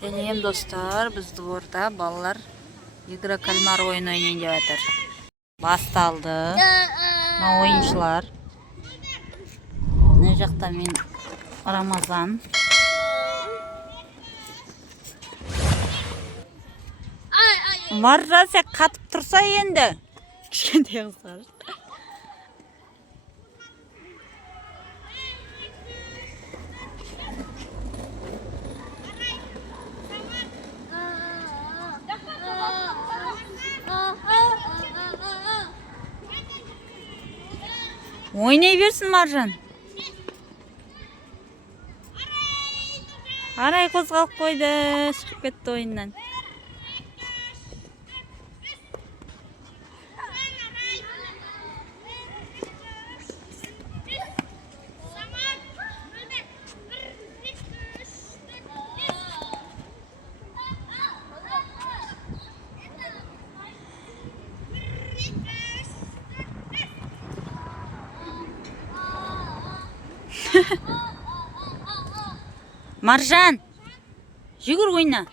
Selam dostlar, biz dvorda ballar игра кальмар oyun oynayın деп жатыр. Басталды. Мына oyuncular. Мына жақта мен Рамазан. Маржан, сен қатып тұрса енді. Кішкентай қыздар. Ойнай берсін Маржан. Арай қозғалып қойды, шығып кетті ойыннан. Маржан, жүгір ойна.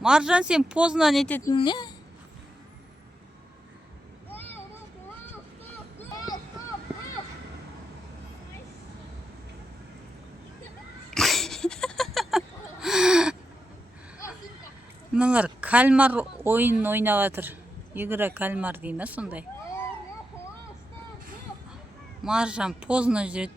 Маржан, сен позынан ететін не? Мыналар кальмар ойын ойнап жатыр. Игра кальмар дей ме сондай. Маржан позна жүреді.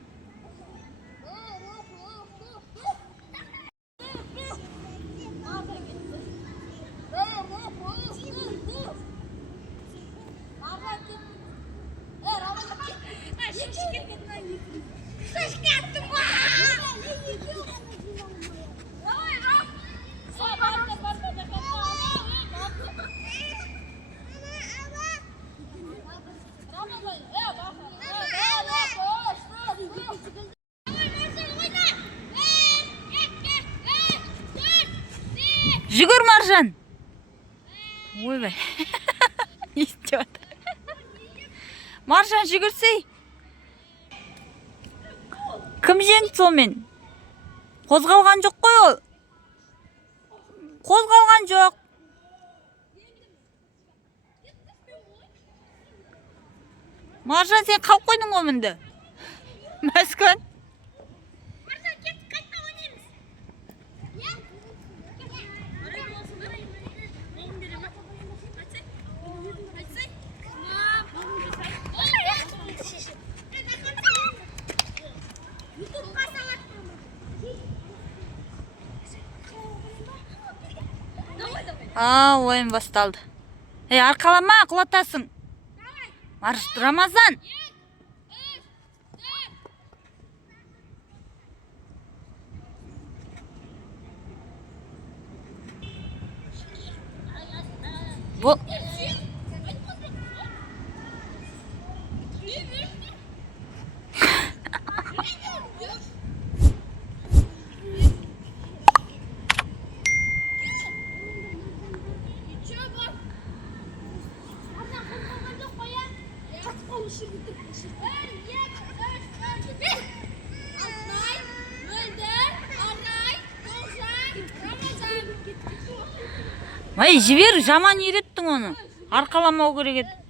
Жүгір Маржан. Ойбай. Естіп отыр. Маржан жүгірсей. Кім жеңді сонымен? Қозғалған жоқ қой ол. Қозғалған жоқ. Маржан, сен қалып қойдың ғой мінді. Мәскін. Ойын басталды. Арқалама, құлатасың. Рамазан. Бұл. Жібер, жаман үйреттің оны. Арқаламау керек еді.